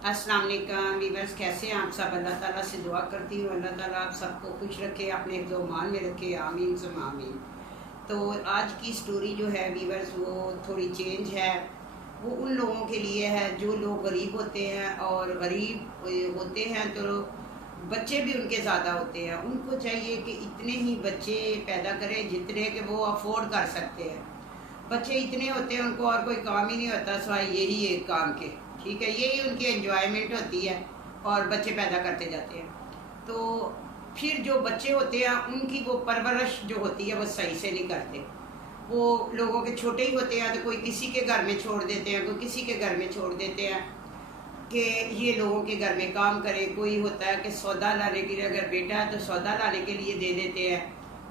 अस्सलाम वालेकुम वीवर्स, कैसे हैं आप सब। अल्लाह ताला से दुआ करती हूँ अल्लाह ताला आप सबको खुश रखे, अपने हिफ्ज़ व मान में रखे, आमीन सुम आमीन। तो आज की स्टोरी जो है वीवर्स वो थोड़ी चेंज है। वो उन लोगों के लिए है जो लोग गरीब होते हैं, और गरीब होते हैं तो बच्चे भी उनके ज़्यादा होते हैं। उनको चाहिए कि इतने ही बच्चे पैदा करें जितने कि वो अफोर्ड कर सकते हैं। बच्चे इतने होते हैं उनको और कोई काम ही नहीं होता सिवाय यही एक काम के, ठीक है, यही उनकी एंजॉयमेंट होती है और बच्चे पैदा करते जाते हैं। तो फिर जो बच्चे होते हैं उनकी वो परवरिश जो होती है वो सही से नहीं करते। वो लोगों के छोटे ही होते हैं तो कोई किसी के घर में छोड़ देते हैं, कोई किसी के घर में छोड़ देते हैं कि ये लोगों के घर में काम करे। कोई होता है कि सौदा लाने के लिए, अगर बेटा है तो सौदा लाने के लिए दे देते हैं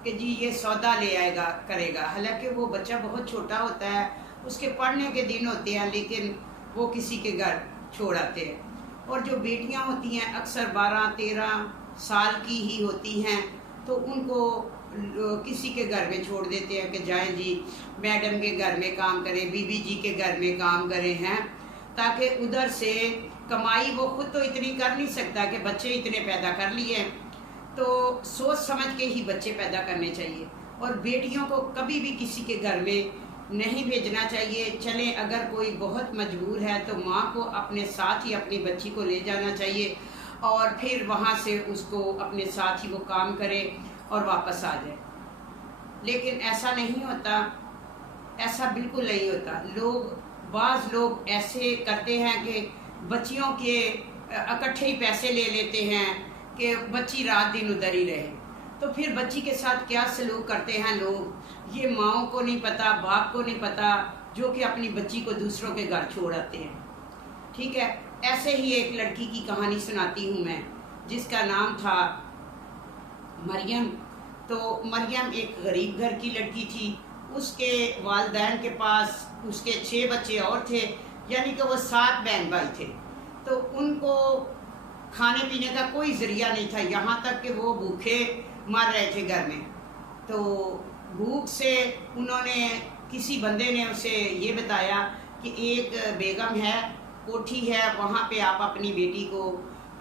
कि जी ये सौदा ले आएगा करेगा, हालांकि वो बच्चा बहुत छोटा होता है, उसके पढ़ने के दिन होते हैं, लेकिन वो किसी के घर छोड़ आते हैं। और जो बेटियां होती हैं अक्सर 12-13 साल की ही होती हैं, तो उनको किसी के घर में छोड़ देते हैं कि जाएं जी मैडम के घर में काम करें, बीबी जी के घर में काम करें हैं, ताकि उधर से कमाई वो खुद तो इतनी कर नहीं सकता कि बच्चे इतने पैदा कर लिए। तो सोच समझ के ही बच्चे पैदा करने चाहिए, और बेटियों को कभी भी किसी के घर में नहीं भेजना चाहिए। चले अगर कोई बहुत मजबूर है तो माँ को अपने साथ ही अपनी बच्ची को ले जाना चाहिए, और फिर वहाँ से उसको अपने साथ ही वो काम करे और वापस आ जाए। लेकिन ऐसा नहीं होता, ऐसा बिल्कुल नहीं होता। बाज़ लोग ऐसे करते हैं कि बच्चियों के इकट्ठे ही पैसे ले लेते हैं कि बच्ची रात दिन उधर ही रहे। तो फिर बच्ची के साथ क्या सलूक करते हैं लोग, ये माओं को नहीं पता, बाप को नहीं पता, जो कि अपनी बच्ची को दूसरों के घर छोड़ आते हैं। ठीक है, ऐसे ही एक लड़की की कहानी सुनाती हूँ मैं, जिसका नाम था मरियम। तो मरियम एक गरीब घर की लड़की थी। उसके वालिदैन के पास उसके 6 बच्चे और थे, यानी कि वो 7 बहन भाई थे। तो उनको खाने पीने का कोई ज़रिया नहीं था, यहाँ तक कि वो भूखे मर रहे थे घर में। तो भूख से उन्होंने, किसी बंदे ने उसे ये बताया कि एक बेगम है, कोठी है, वहाँ पे आप अपनी बेटी को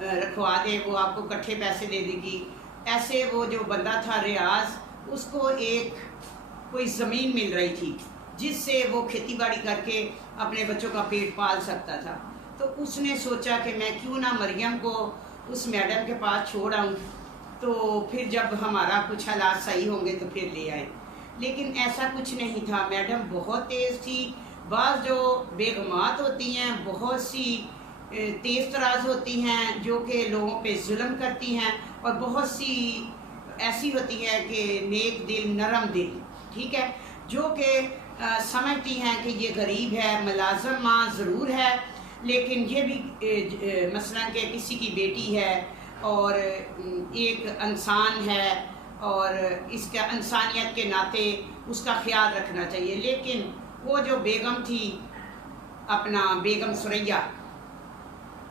रखवा दें, वो आपको इकट्ठे पैसे दे देगी। ऐसे वो जो बंदा था रियाज, उसको एक कोई ज़मीन मिल रही थी जिससे वो खेती बाड़ी करके अपने बच्चों का पेट पाल सकता था। तो उसने सोचा कि मैं क्यों ना मरियम को उस मैडम के पास छोड़ आऊँ, तो फिर जब हमारा कुछ हालात सही होंगे तो फिर ले आए। लेकिन ऐसा कुछ नहीं था, मैडम बहुत तेज़ थी। बाज़ जो बेगमात होती हैं बहुत सी तेज़ तराज होती हैं, जो कि लोगों पे जुल्म करती हैं, और बहुत सी ऐसी होती हैं कि नेक दिल नरम दिल, ठीक है, जो कि समझती हैं कि ये गरीब है, मुलाज़म माँ ज़रूर है, लेकिन ये भी मसलन कि किसी की बेटी है और एक इंसान है, और इसका इंसानियत के नाते उसका ख्याल रखना चाहिए। लेकिन वो जो बेगम थी, अपना बेगम सुरैया,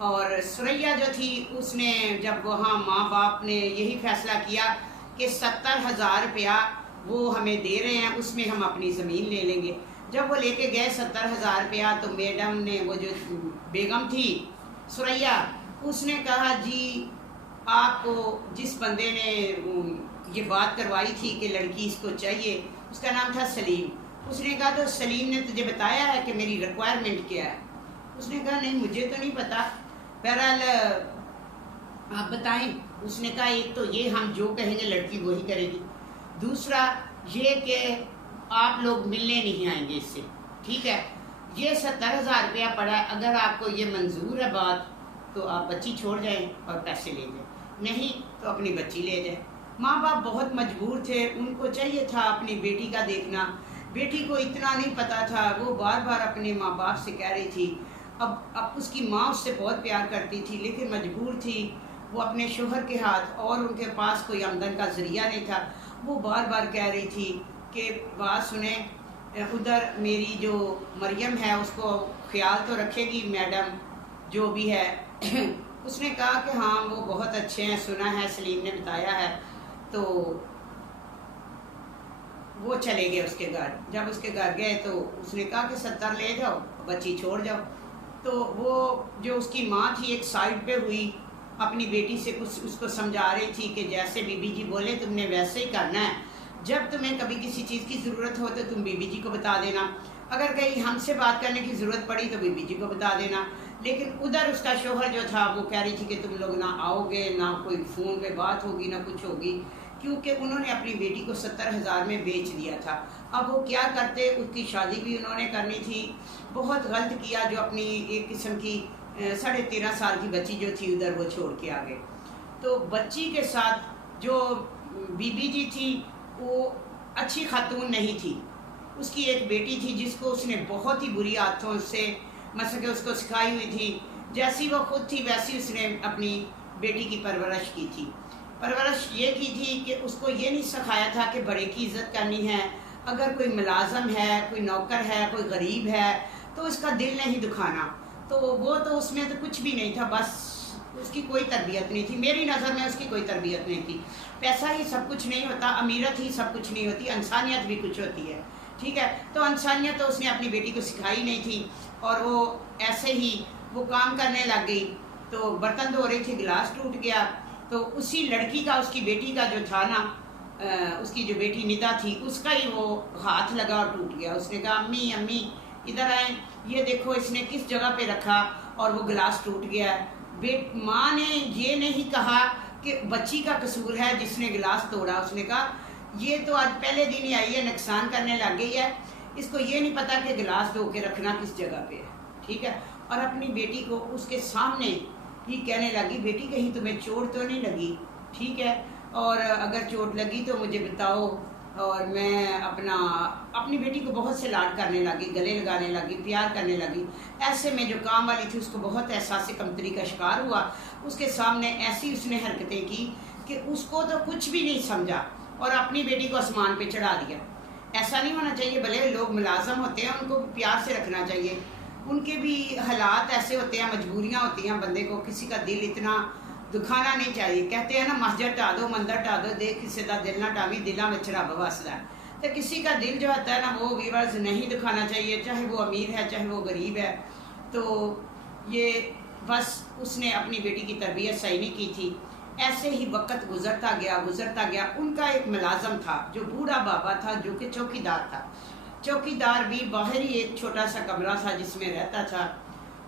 और सुरैया जो थी उसने जब वहाँ माँ बाप ने यही फैसला किया कि 70,000 रुपया वो हमें दे रहे हैं, उसमें हम अपनी ज़मीन ले लेंगे। जब वो लेके गए 70,000 रुपया, तो मैडम ने, वो जो बेगम थी सुरैया, उसने कहा जी आपको जिस बंदे ने ये बात करवाई थी कि लड़की इसको चाहिए, उसका नाम था सलीम। उसने कहा तो सलीम ने तुझे बताया है कि मेरी रिक्वायरमेंट क्या है? उसने कहा नहीं मुझे तो नहीं पता, बहरहाल आप बताएं। उसने कहा एक तो ये हम जो कहेंगे लड़की वही करेगी, दूसरा ये कि आप लोग मिलने नहीं आएंगे इससे, ठीक है। ये 70,000 रुपया पड़ा है, अगर आपको ये मंजूर है बात तो आप बच्ची छोड़ जाएं और पैसे ले जाएं, नहीं तो अपनी बच्ची ले जाएं। माँ बाप बहुत मजबूर थे, उनको चाहिए था अपनी बेटी का देखना। बेटी को इतना नहीं पता था, वो बार बार अपने माँ बाप से कह रही थी। अब उसकी माँ उससे बहुत प्यार करती थी, लेकिन मजबूर थी वो अपने शोहर के हाथ, और उनके पास कोई आमदन का ज़रिया नहीं था। वो बार बार कह रही थी कि बात सुने, उधर मेरी जो मरियम है उसको ख्याल तो रखेगी मैडम जो भी है। उसने कहा कि हाँ वो बहुत अच्छे हैं, सुना है, सलीम ने बताया है। तो वो चले गए उसके घर। जब उसके घर गए तो उसने कहा कि 70 ले जाओ, बच्ची छोड़ जाओ। تو وہ جو اس کی ماں تھی ایک سائڈ پہ ہوئی اپنی بیٹی سے کچھ اس کو سمجھا رہی تھی کہ جیسے بی بی جی بولے تم نے ویسے ہی کرنا ہے، جب تمہیں کبھی کسی چیز کی ضرورت ہو تو تم بی بی جی کو بتا دینا، اگر کہیں ہم سے بات کرنے کی ضرورت پڑی تو بی بی جی کو بتا دینا۔ لیکن ادھر اس کا شوہر جو تھا وہ کہہ رہی تھی کہ تم لوگ نہ آؤ گے، نہ کوئی فون پہ بات ہوگی، نہ کچھ ہوگی، کیونکہ انہوں نے اپنی بیٹی کو 70,000 میں بیچ دیا تھا۔ اب وہ کیا کرتے، اس کی شادی بھی انہوں نے کرنی تھی، بہت غلط کیا جو اپنی ایک قسم کی 13.5 سال کی بچی جو تھی ادھر وہ چھوڑ کے آ گئے۔ تو بچی کے ساتھ جو بی بی جی تھی وہ اچھی خاتون نہیں تھی، اس کی ایک بیٹی تھی جس کو اس نے بہت ہی بری عادتوں سے مثلا کہ اس کو سکھائی ہوئی تھی، جیسی وہ خود تھی ویسی اس نے اپنی بیٹی کی پرورش کی تھی۔ پرورش یہ کی تھی کہ اس کو یہ نہیں سکھایا تھا کہ بڑے کی عزت کرنی ہے، اگر کوئی ملازم ہے، کوئی نوکر ہے، کوئی غریب ہے تو اس کا دل نہیں دکھانا، تو وہ تو اس میں تو کچھ بھی نہیں تھا، بس اس کی کوئی تربیت نہیں تھی، میری نظر میں اس کی کوئی تربیت نہیں تھی۔ پیسہ ہی سب کچھ نہیں ہوتا، امیرت ہی سب کچھ نہیں ہوتی، انسانیت بھی کچھ ہوتی ہے، ٹھیک ہے؟ تو انسانیت تو اس نے اپنی بیٹی کو سکھائی نہیں تھی، اور وہ ایسے ہی وہ کام کرنے لگ گئی، تو برتن دھو رہی تھی، گلاس ٹوٹ گیا، تو اسی لڑکی کا، اس کی بیٹی کا جو تھا نا، اس کی جو بیٹی ندا تھی اس کا ہی وہ ہاتھ لگا اور ٹوٹ گیا۔ اس نے کہا امی امی ادھر آئیں، یہ دیکھو اس نے کس جگہ پہ رکھا اور وہ گلاس ٹوٹ گیا۔ ماں نے یہ نہیں کہا کہ بچی کا قصور ہے جس نے گلاس توڑا، اس نے کہا یہ تو آج پہلے دن ہی آئی ہے، نقصان کرنے لگ گئی ہے، اس کو یہ نہیں پتا کہ گلاس دھو کے رکھنا کس جگہ پہ ہے، ٹھیک ہے؟ اور اپنی بیٹی کو اس کے سامنے ہی کہنے لگی بیٹی کہیں تمہیں چوٹ تو نہیں لگی، ٹھیک ہے؟ اور اگر چوٹ لگی تو مجھے بتاؤ۔ اور میں اپنی بیٹی کو بہت سے لاڈ کرنے لگی، گلے لگانے لگی، پیار کرنے لگی۔ ایسے میں جو کام والی تھی اس کو بہت احساس کمتری کا شکار ہوا، اس کے سامنے ایسی اس نے حرکتیں کی کہ اس کو تو کچھ بھی نہیں سمجھا اور اپنی بیٹی کو آسمان پہ چڑھا دیا۔ ایسا نہیں ہونا چاہیے، بھلے لوگ ملازم ہوتے ہیں ان کو پیار سے رکھنا چاہیے، ان کے بھی حالات ایسے ہوتے ہیں، مجبوریاں ہوتی ہیں، بندے کو کسی کا دل اتنا دکھانا نہیں چاہیے۔ کہتے ہیں نا مسجد ٹا دو مندر ٹا دو، دیکھ کسی کا دل نہ ٹاوی، دلاں وچ رب وسدا ہے۔ تو کسی کا دل جو ہوتا ہے نا وہ ویورز نہیں دکھانا چاہیے، چاہے وہ امیر ہے چاہے وہ غریب ہے۔ تو یہ بس اس نے اپنی بیٹی کی تربیت صحیح نہیں کی تھی۔ ایسے ہی وقت گزرتا گیا۔ ان کا ایک ملازم تھا جو بوڑھا بابا تھا، جو کہ چوکیدار تھا۔ چوکیدار بھی باہر ہی ایک چھوٹا سا کمرہ تھا جس میں رہتا تھا۔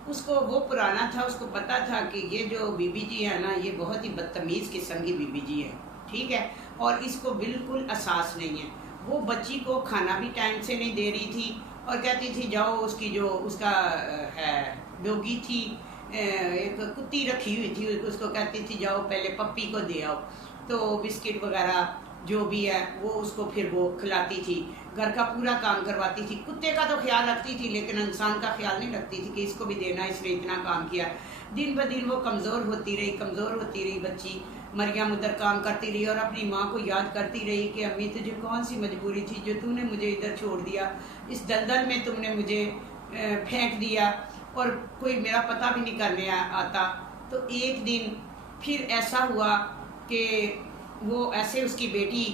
اس کو وہ پرانا تھا، اس کو پتا تھا کہ یہ جو بی بی جی ہے نا یہ بہت ہی بدتمیز قسم کی بی بی جی ہے، ٹھیک ہے؟ اور اس کو بالکل احساس نہیں ہے۔ وہ بچی کو کھانا بھی ٹائم سے نہیں دے رہی تھی اور کہتی تھی جاؤ، اس کی جو اس کا ہے ڈوگی تھی، ایک کتی رکھی ہوئی تھی، اس کو کہتی تھی جاؤ پہلے پپی کو دے آؤ، تو بسکٹ وغیرہ جو بھی ہے وہ اس کو پھر وہ کھلاتی تھی، گھر کا پورا کام کرواتی تھی۔ کتے کا تو خیال رکھتی تھی لیکن انسان کا خیال نہیں رکھتی تھی کہ اس کو بھی دینا، اس نے اتنا کام کیا۔ دن بہ دن وہ کمزور ہوتی رہی بچی۔ مریم ادھر کام کرتی رہی اور اپنی ماں کو یاد کرتی رہی کہ امی تجھے کون سی مجبوری تھی جو تو نے مجھے ادھر چھوڑ دیا، اس دلدل میں تم نے مجھے پھینک دیا اور کوئی میرا پتہ بھی نہیں کرنے آتا۔ تو ایک دن پھر ایسا ہوا کہ وہ ایسے اس کی بیٹی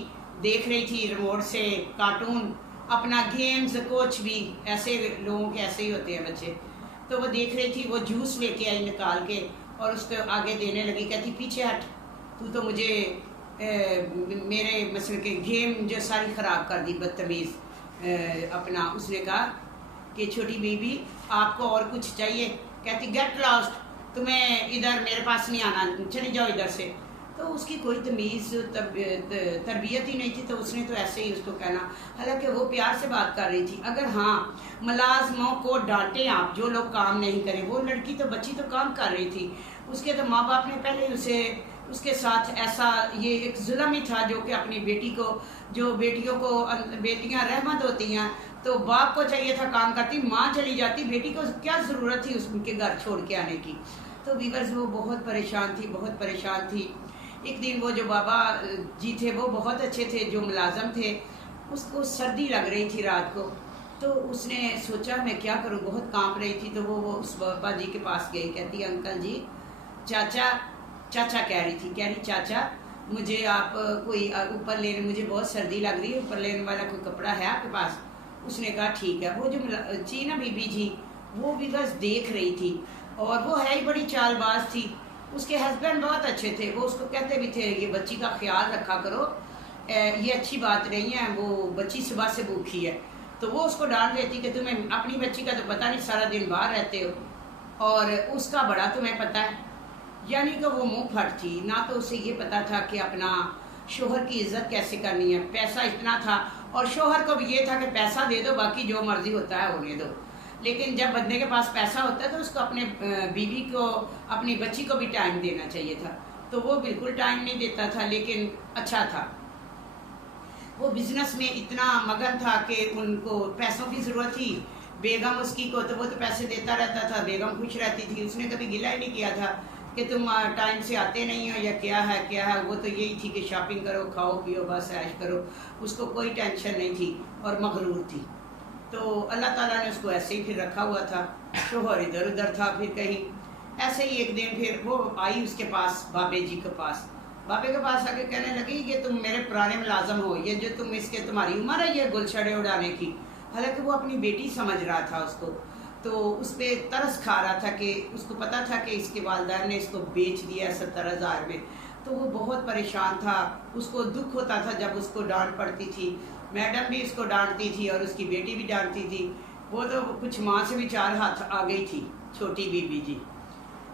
دیکھ رہی تھی ریموٹ سے کارٹون، اپنا گیمز، کچھ بھی ایسے لوگوں کے ایسے ہی ہوتے ہیں بچے، تو وہ دیکھ رہی تھی، وہ جوس لے کے آئی نکال کے اور اس کو آگے دینے لگی، کہتی پیچھے ہٹ، تو مجھے میرے مثلا کہ گیم جو ساری خراب کر دی، بدتمیز۔ اس نے کہا کہ چھوٹی بیوی آپ کو اور کچھ چاہیے؟ کہتی گیٹ لاسٹ، تمہیں ادھر میرے پاس نہیں آنا، چلی جاؤ ادھر سے۔ تو اس کی کوئی تمیز تربیت ہی نہیں تھی، تو اس نے تو ایسے ہی اس کو کہنا، حالانکہ وہ پیار سے بات کر رہی تھی۔ اگر ہاں ملازموں کو ڈانٹیں آپ جو لوگ کام نہیں کریں، وہ لڑکی تو بچی تو کام کر رہی تھی، اس کے تو ماں باپ نے پہلے اس کے ساتھ ایسا یہ ایک ظلم ہی تھا جو کہ اپنی بیٹی کو، جو بیٹیاں رحمت ہوتی ہیں تو باپ کو چاہیے تھا کام کرتی، ماں چلی جاتی، بیٹی کو کیا ضرورت تھی اس کے گھر چھوڑ کے آنے کی۔ تو ویورز وہ بہت پریشان تھی۔ ایک دن وہ جو بابا جی تھے وہ بہت اچھے تھے، جو ملازم تھے، اس کو سردی لگ رہی تھی رات کو، تو اس نے سوچا میں کیا کروں، بہت کانپ رہی تھی، تو وہ اس بابا جی کے پاس گئی، کہتی انکل جی، چاچا کہہ رہی چاچا مجھے آپ کوئی اوپر لینے، مجھے بہت سردی لگ رہی ہے، اوپر لینے والا کوئی کپڑا ہے آپ کے پاس؟ اس نے کہا ٹھیک ہے۔ وہ جو تھی نا بی بی جی، वो भी बस देख रही थी, और वो है ही बड़ी चालबाज थी। उसके हस्बैंड बहुत अच्छे थे, वो उसको कहते भी थे ये बच्ची का ख्याल रखा करो, ये अच्छी बात नहीं है, वो बच्ची सुबह से भूखी है। तो वो उसको डांट देती कि तुम्हें अपनी बच्ची का तो पता नहीं, सारा दिन बाहर रहते हो और उसका बड़ा तुम्हें पता है। यानी कि वो मुंह फट थी, ना तो उसे ये पता था कि अपना शोहर की इज्जत कैसे करनी है। पैसा इतना था और शोहर को भी ये था कि पैसा दे दो, बाकी जो मर्जी होता है होने दो। लेकिन जब बंदे के पास पैसा होता है तो उसको अपने बीवी को, अपनी बच्ची को भी टाइम देना चाहिए था। तो वो बिल्कुल टाइम नहीं देता था, लेकिन अच्छा था, वो बिजनेस में इतना मगन था कि उनको पैसों की ज़रूरत थी। बेगम उसकी को तो वो तो पैसे देता रहता था, बेगम खुश रहती थी। उसने कभी गिला ही नहीं किया था कि तुम टाइम से आते नहीं हो या क्या है। वो तो यही थी कि शॉपिंग करो, खाओ पियो, बस ऐश करो। उसको कोई टेंशन नहीं थी और मगरूर थी। तो अल्लाह ताला ने उसको ऐसे ही फिर रखा हुआ था। शोहर इधर उधर था। फिर कहीं ऐसे ही एक दिन फिर वो आई उसके पास, बाबे जी के पास। बाबे के पास आके कहने लगी कि तुम मेरे पुराने मुलाजम हो, ये जो तुम इसके तुम्हारी उम्र है ये गुलछड़े उड़ाने की। हालांकि वो अपनी बेटी समझ रहा था उसको, तो उस पर तरस खा रहा था कि उसको पता था कि इसके वालिदैन ने इसको बेच दिया 70,000 में। तो वो बहुत परेशान था, उसको दुख होता था जब उसको डांट पड़ती थी। मैडम भी उसको डांटती थी और उसकी बेटी भी डांटती थी। वो तो कुछ माँ से भी 4 हाथ आ गई थी, छोटी बीबी जी।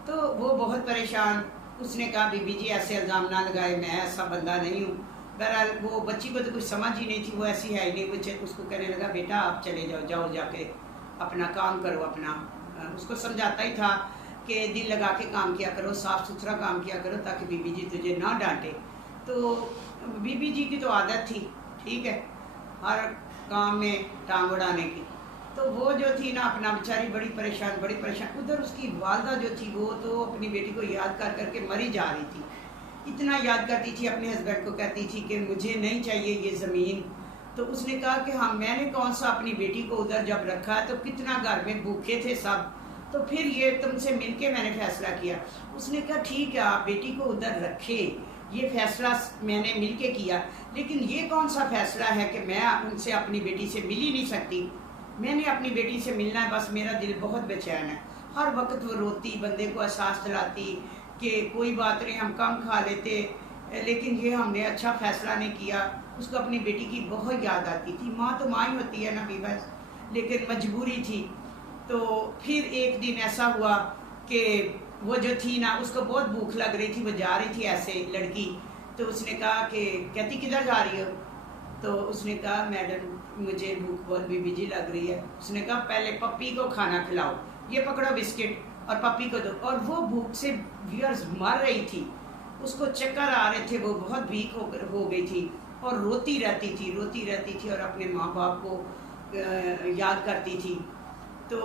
तो वो बहुत परेशान। उसने कहा बीबी जी ऐसे इल्ज़ाम ना लगाए, मैं ऐसा बंदा नहीं हूँ। बहरहाल वो बच्ची को तो कुछ समझ ही नहीं थी, वो ऐसी है ही नहीं। वो उसको कहने लगा बेटा आप चले जाओ जाके अपना काम करो अपना। उसको समझाता ही था कि दिल लगा के काम किया करो, साफ़ सुथरा काम किया करो, ताकि बीबी जी तुझे ना डांटे। तो बीबी जी की तो आदत थी, ठीक है, हर काम में टांग उड़ाने की। तो वो जो थी ना अपना बेचारी बड़ी परेशान। उधर उसकी वालदा जो थी वो तो अपनी बेटी को याद कर करके मरी जा रही थी। इतना याद करती थी, अपने हस्बैंड को कहती थी कि मुझे नहीं चाहिए ये ज़मीन। तो उसने कहा कि हाँ, मैंने कौन सा अपनी बेटी को उधर जब रखा है तो कितना घर में भूखे थे सब, तो फिर ये तुमसे मिलके मैंने फैसला किया। उसने कहा ठीक है आप बेटी को उधर रखे, ये फैसला मैंने मिलके किया, लेकिन ये कौन सा फैसला है कि मैं उनसे अपनी बेटी से मिल ही नहीं सकती। मैंने अपनी बेटी से मिलना है, बस मेरा दिल बहुत बेचैन है। हर वक्त वो रोती, बंदे को एहसास दिलाती कि कोई बात नहीं हम कम खा लेते, लेकिन ये हमने अच्छा फैसला नहीं किया। उसको अपनी बेटी की बहुत याद आती थी। माँ तो माँ ही होती है ना बस, लेकिन मजबूरी थी। तो फिर एक दिन ऐसा हुआ कि वो जो थी ना उसको बहुत भूख लग रही थी, वो जा रही थी ऐसे लड़की। तो उसने कहा कि कहती किधर जा रही हो? तो उसने कहा मैडम मुझे भूख बहुत बीबी जी लग रही है। उसने कहा पहले पप्पी को खाना खिलाओ, ये पकड़ो बिस्किट और पप्पी को दो। और वो भूख से व्यूअर्स मर रही थी, उसको चक्कर आ रहे थे, वो बहुत वीक हो गई थी और रोती रहती थी और अपने माँ बाप को याद करती थी। तो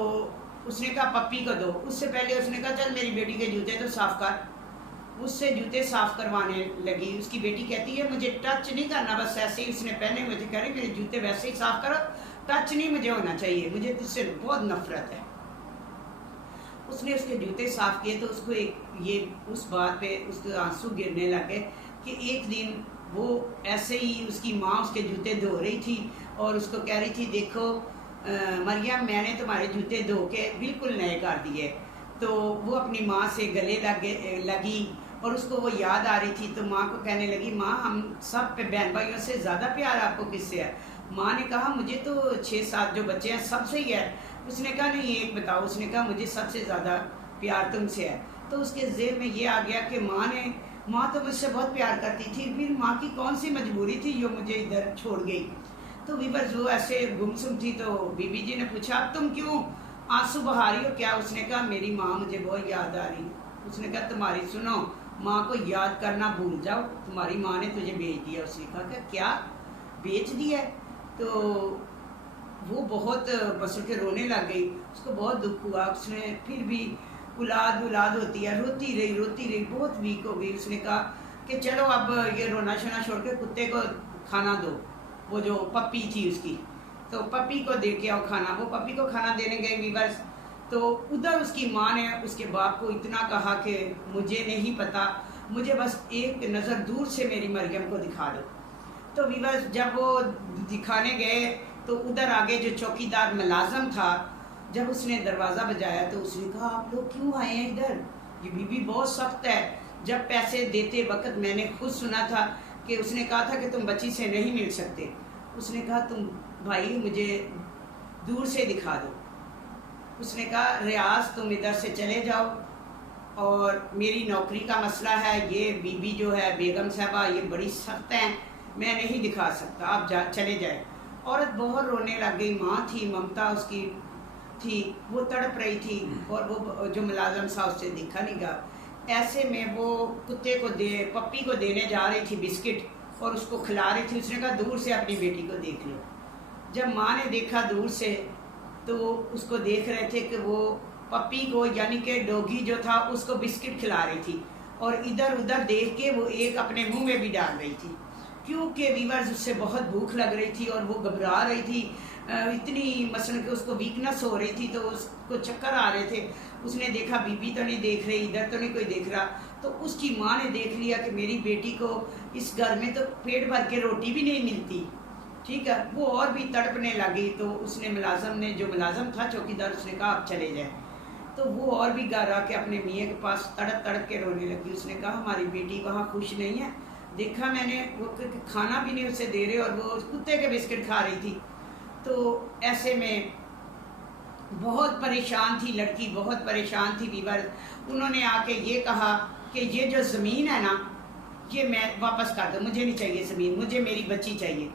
उसने कहा पप्पी को दो। उससे पहले उसने कहा चल मेरी बेटी के जूते तो साफ कर। उससे जूते साफ करवाने लगी। उसकी बेटी कहती है मुझे टच नहीं करना, बस ऐसे ही उसने पहने हुए थे, कह रही मेरे जूते वैसे ही साफ करो, टच नहीं मुझे होना चाहिए, मुझे तुझसे बहुत नफरत है। उसने उसके जूते साफ किए तो उसको ये उस बात पे उसके आंसू गिरने लगे कि एक दिन वो ऐसे ही उसकी माँ उसके जूते धो रही थी और उसको कह रही थी देखो मरियम मैंने तुम्हारे जूते धो के बिल्कुल नए कर दिए। तो वो अपनी माँ से गले लगी और उसको वो याद आ रही थी। तो माँ को कहने लगी माँ हम सब पे बहन भाइयों से ज़्यादा प्यार आपको किससे है? माँ ने कहा मुझे तो 6-7 जो बच्चे हैं सबसे ही है। उसने कहा नहीं एक बताओ। उसने कहा मुझे सबसे ज़्यादा प्यार तुमसे है। तो उसके ज़हन में ये आ गया कि माँ तो मुझसे बहुत प्यार करती थी, फिर माँ की कौन सी मजबूरी थी जो मुझे इधर छोड़ गई। तो वीवर जो ऐसे गुमसुम थी तो बीबी जी ने पूछा अब तुम क्यों आंसू बहा रही हो क्या? उसने कहा मेरी माँ मुझे बहुत याद आ रही। उसने कहा तुम्हारी सुनो, माँ को याद करना भूल जाओ, तुम्हारी माँ ने तुझे बेच दिया। उसने कहा क्या बेच दिया? तो वो बहुत बस के रोने लग गई, उसको बहुत दुख हुआ। उसने फिर भी औलाद होती है, रोती रही, बहुत वीक हो गई। उसने कहा कि चलो अब ये रोना शोना छोड़ के कुत्ते को खाना दो। वो जो पप्पी थी उसकी, तो पप्पी को दे के आओ खाना। वो पप्पी को खाना देने गए वीवर्स। तो उधर उसकी माँ ने उसके बाप को इतना कहा कि मुझे नहीं पता, मुझे बस एक नज़र दूर से मेरी मरियम को दिखा दो। तो वीवर्स जब वो दिखाने गए तो उधर आगे जो चौकीदार मुलाजम था جب اس نے دروازہ بجایا تو اس نے کہا آپ لوگ کیوں آئے ہیں ادھر؟ یہ بیوی بہت سخت ہے. جب پیسے دیتے وقت میں نے خود سنا تھا کہ اس نے کہا تھا کہ تم بچی سے نہیں مل سکتے. اس نے کہا تم بھائی مجھے دور سے دکھا دو. اس نے کہا ریاض تم ادھر سے چلے جاؤ اور میری نوکری کا مسئلہ ہے, یہ بی بی جو ہے بیگم صاحبہ یہ بڑی سخت ہیں, میں نہیں دکھا سکتا, آپ چلے جائیں. عورت بہت رونے لگ گئی. ماں تھی, ممتا اس کی تھی, وہ تڑپ رہی تھی اور وہ جو ملازم تھا اس سے دکھا نہیں گا. ایسے میں وہ کتے کو پپی کو دینے جا رہی تھی بسکٹ اور اس کو کھلا رہی تھی. اس نے کہا دور سے اپنی بیٹی کو دیکھ لو. جب ماں نے دیکھا دور سے تو اس کو دیکھ رہے تھے کہ وہ پپی کو یعنی کہ ڈوگی جو تھا اس کو بسکٹ کھلا رہی تھی اور ادھر ادھر دیکھ کے وہ ایک اپنے منہ میں بھی ڈال رہی تھی, کیونکہ ویورز اس سے بہت بھوک لگ رہی تھی اور وہ گھبرا رہی تھی اتنی, مثلا کہ اس کو ویکنس ہو رہی تھی تو اس کو چکر آ رہے تھے. اس نے دیکھا بی بی تو نہیں دیکھ رہی, ادھر تو نہیں کوئی دیکھ رہا, تو اس کی ماں نے دیکھ لیا کہ میری بیٹی کو اس گھر میں تو پیٹ بھر کے روٹی بھی نہیں ملتی. ٹھیک ہے, وہ اور بھی تڑپنے لگی. تو اس نے جو ملازم تھا چوکیدار, اس نے کہا آپ چلے جائیں. تو وہ اور بھی گھر آ کے اپنے میاں کے پاس تڑپ تڑپ کے رونے لگی. اس نے کہا ہماری بیٹی وہاں خوش نہیں ہے, دیکھا میں نے وہ کھانا بھی نہیں اسے دے رہے اور وہ کتے کے بسکٹ کھا رہی تھی. تو ایسے میں بہت پریشان تھی لڑکی, بہت پریشان تھی ویور. انہوں نے آ کے یہ کہا کہ یہ جو زمین ہے نا یہ میں واپس کر دو, مجھے نہیں چاہیے زمین, مجھے میری بچی چاہیے.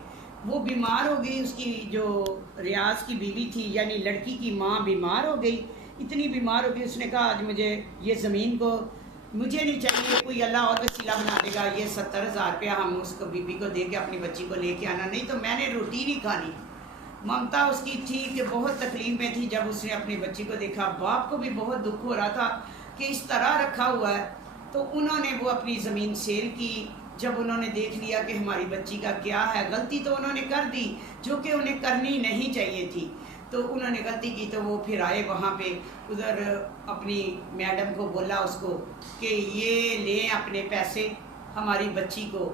وہ بیمار ہو گئی, اس کی جو ریاض کی بیوی تھی یعنی لڑکی کی ماں بیمار ہو گئی, اتنی بیمار ہو گئی. اس نے کہا آج مجھے یہ زمین کو مجھے نہیں چاہیے, کوئی اللہ اور وسیلہ بنا دے گا, یہ 70,000 روپیہ ہم اس کو بیوی کو دے کے اپنی بچی کو لے کے آنا, نہیں تو میں نے روٹی نہیں کھانی. ممتا اس کی تھی کہ بہت تکلیف میں تھی. جب اس نے اپنی بچی کو دیکھا, باپ کو بھی بہت دکھ ہو رہا تھا کہ اس طرح رکھا ہوا ہے. تو انہوں نے وہ اپنی زمین سیل کی. جب انہوں نے دیکھ لیا کہ ہماری بچی کا کیا ہے, غلطی تو انہوں نے کر دی جو کہ انہیں کرنی نہیں چاہیے تھی, تو انہوں نے غلطی کی. تو وہ پھر آئے وہاں پہ, ادھر اپنی میڈم کو بولا اس کو کہ یہ لیں اپنے پیسے, ہماری بچی کو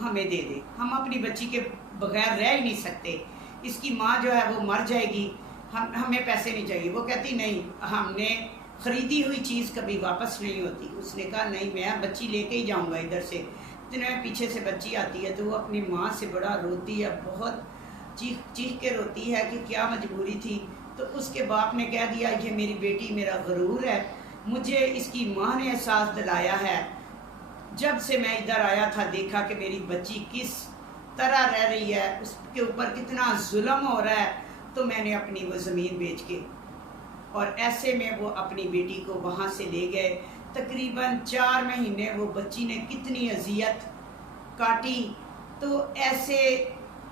ہمیں دے دے, ہم اپنی بچی کے بغیر رہ ہی نہیں سکتے, اس کی ماں جو ہے وہ مر جائے گی, ہمیں پیسے نہیں چاہیے. وہ کہتی نہیں, ہم نے خریدی ہوئی چیز کبھی واپس نہیں ہوتی. اس نے کہا نہیں, میں بچی لے کے ہی جاؤں گا ادھر سے. اتنے پیچھے سے بچی آتی ہے تو وہ اپنی ماں سے بڑا روتی ہے, بہت چیخ کے روتی ہے کہ کیا مجبوری تھی. تو اس کے باپ نے کہہ دیا یہ میری بیٹی میرا غرور ہے, مجھے اس کی ماں نے احساس دلایا ہے. جب سے میں ادھر آیا تھا دیکھا کہ میری بچی کس طرح رہ رہی ہے, اس کے اوپر کتنا ظلم ہو رہا ہے, تو میں نے اپنی وہ زمین بیچ کے, اور ایسے میں وہ اپنی بیٹی کو وہاں سے لے گئے. تقریباً 4 مہینے وہ بچی نے کتنی اذیت کاٹی. تو ایسے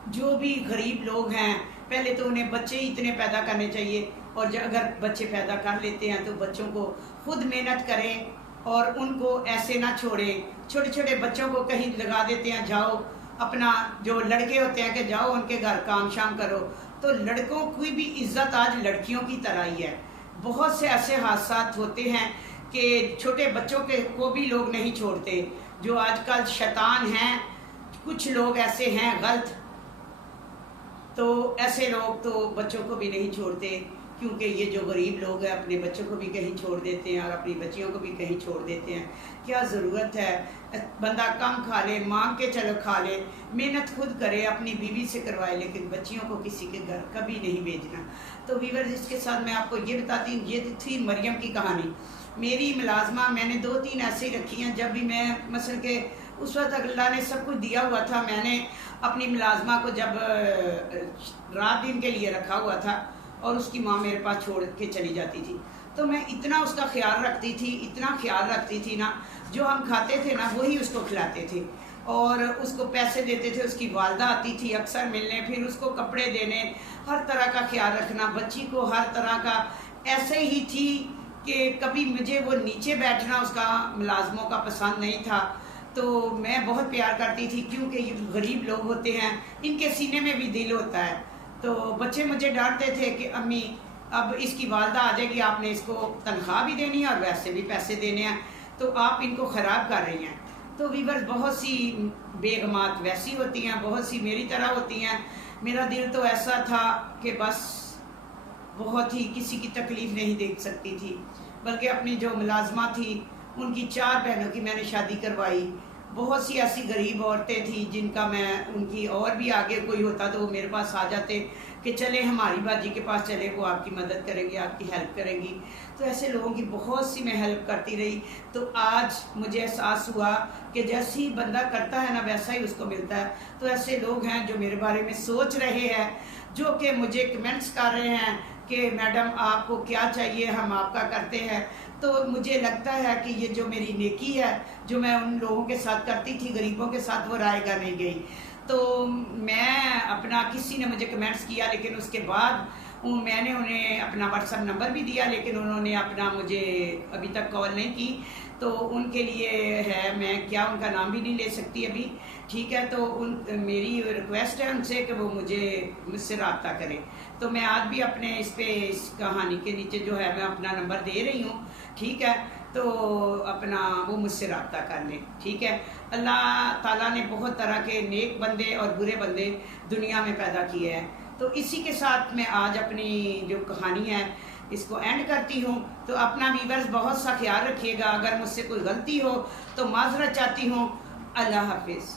جو بھی غریب لوگ ہیں, پہلے تو انہیں بچے ہی اتنے پیدا کرنے چاہیے, اور اگر بچے پیدا کر لیتے ہیں تو بچوں کو خود محنت کریں اور ان کو ایسے نہ چھوڑیں. چھوٹے چھوٹے بچوں کو کہیں لگا دیتے ہیں, جاؤ اپنا, جو لڑکے ہوتے ہیں کہ جاؤ ان کے گھر کام شام کرو. تو لڑکوں کی بھی عزت آج لڑکیوں کی طرح ہی ہے. بہت سے ایسے حادثات ہوتے ہیں کہ چھوٹے بچوں کو بھی لوگ نہیں چھوڑتے. جو آج کل شیطان ہیں, کچھ لوگ ایسے ہیں غلط, تو ایسے لوگ تو بچوں کو بھی نہیں چھوڑتے, کیونکہ یہ جو غریب لوگ ہیں اپنے بچوں کو بھی کہیں چھوڑ دیتے ہیں اور اپنی بچیوں کو بھی کہیں چھوڑ دیتے ہیں. کیا ضرورت ہے, بندہ کم کھا لے, مانگ کے چلو کھا لے, محنت خود کرے, اپنی بیوی سے کروائے, لیکن بچیوں کو کسی کے گھر کبھی نہیں بھیجنا. تو ویورز اس کے ساتھ میں آپ کو یہ بتاتی ہوں, یہ تھی مریم کی کہانی. میری ملازمہ میں نے 2-3 ایسے ہی رکھی ہیں. جب بھی میں مثلا کہ اس وقت اللہ نے سب کچھ دیا ہوا تھا, میں نے اپنی ملازمہ کو جب رات دن کے لیے رکھا ہوا تھا اور اس کی ماں میرے پاس چھوڑ کے چلی جاتی تھی, تو میں اتنا اس کا خیال رکھتی تھی, اتنا خیال رکھتی تھی نا, جو ہم کھاتے تھے نا وہی اس کو کھلاتے تھے, اور اس کو پیسے دیتے تھے. اس کی والدہ آتی تھی اکثر ملنے, پھر اس کو کپڑے دینے, ہر طرح کا خیال رکھنا, بچی کو ہر طرح کا. ایسے ہی تھی کہ کبھی مجھے وہ نیچے بیٹھنا اس کا ملازموں کا پسند نہیں تھا, تو میں بہت پیار کرتی تھی, کیونکہ یہ غریب لوگ ہوتے ہیں, ان کے سینے میں بھی دل ہوتا ہے. تو بچے مجھے ڈانٹتے تھے کہ امی اب اس کی والدہ آ جائے گی, آپ نے اس کو تنخواہ بھی دینی ہے اور ویسے بھی پیسے دینے ہیں, تو آپ ان کو خراب کر رہی ہیں. تو ویورز بہت سی بیگمات ویسی ہوتی ہیں, بہت سی میری طرح ہوتی ہیں. میرا دل تو ایسا تھا کہ بس बहुत ही किसी की तकलीफ़ नहीं देख सकती थी, बल्कि अपनी जो मुलाजमा थी उनकी 4 बहनों की मैंने शादी करवाई। बहुत सी ऐसी गरीब औरतें थी जिनका मैं उनकी और भी आगे कोई होता तो वो मेरे पास आ जाते कि चले हमारी बाजी के पास चले, वो आपकी मदद करेंगे, आपकी हेल्प करेंगी। तो ऐसे लोगों की बहुत सी मैं हेल्प करती रही। तो आज मुझे एहसास हुआ कि जैसे ही बंदा करता है ना वैसा ही उसको मिलता है। तो ऐसे लोग हैं जो मेरे बारे में सोच रहे हैं, जो कि मुझे कमेंट्स कर रहे हैं कि मैडम आपको क्या चाहिए, हम आपका करते हैं। तो मुझे लगता है कि ये जो मेरी नेकी है जो मैं उन लोगों के साथ करती थी, गरीबों के साथ, वो रायगा नहीं गई। तो मैं अपना, किसी ने मुझे कमेंट्स किया लेकिन उसके बाद मैंने उन्हें अपना व्हाट्सएप नंबर भी दिया, लेकिन उन्होंने अपना मुझे अभी तक कॉल नहीं की। तो उनके लिए है, मैं क्या उनका नाम भी नहीं ले सकती अभी, ठीक है। तो मेरी रिक्वेस्ट है उनसे कि वो मुझसे रब्ता करें। तो मैं आज भी अपने इस कहानी के नीचे जो है मैं अपना नंबर दे रही हूँ, ठीक है। तो अपना वो मुझसे रब्ता कर लें, ठीक है। अल्लाह ताला ने बहुत तरह के नेक बंदे और बुरे बंदे दुनिया में पैदा किए हैं। तो इसी के साथ मैं आज अपनी जो कहानी है इसको एंड करती हूँ। तो अपना व्यूअर्स बहुत सा ख्याल रखिएगा। अगर मुझसे कोई गलती हो तो माजरत चाहती हूँ। अल्लाह हाफिज़।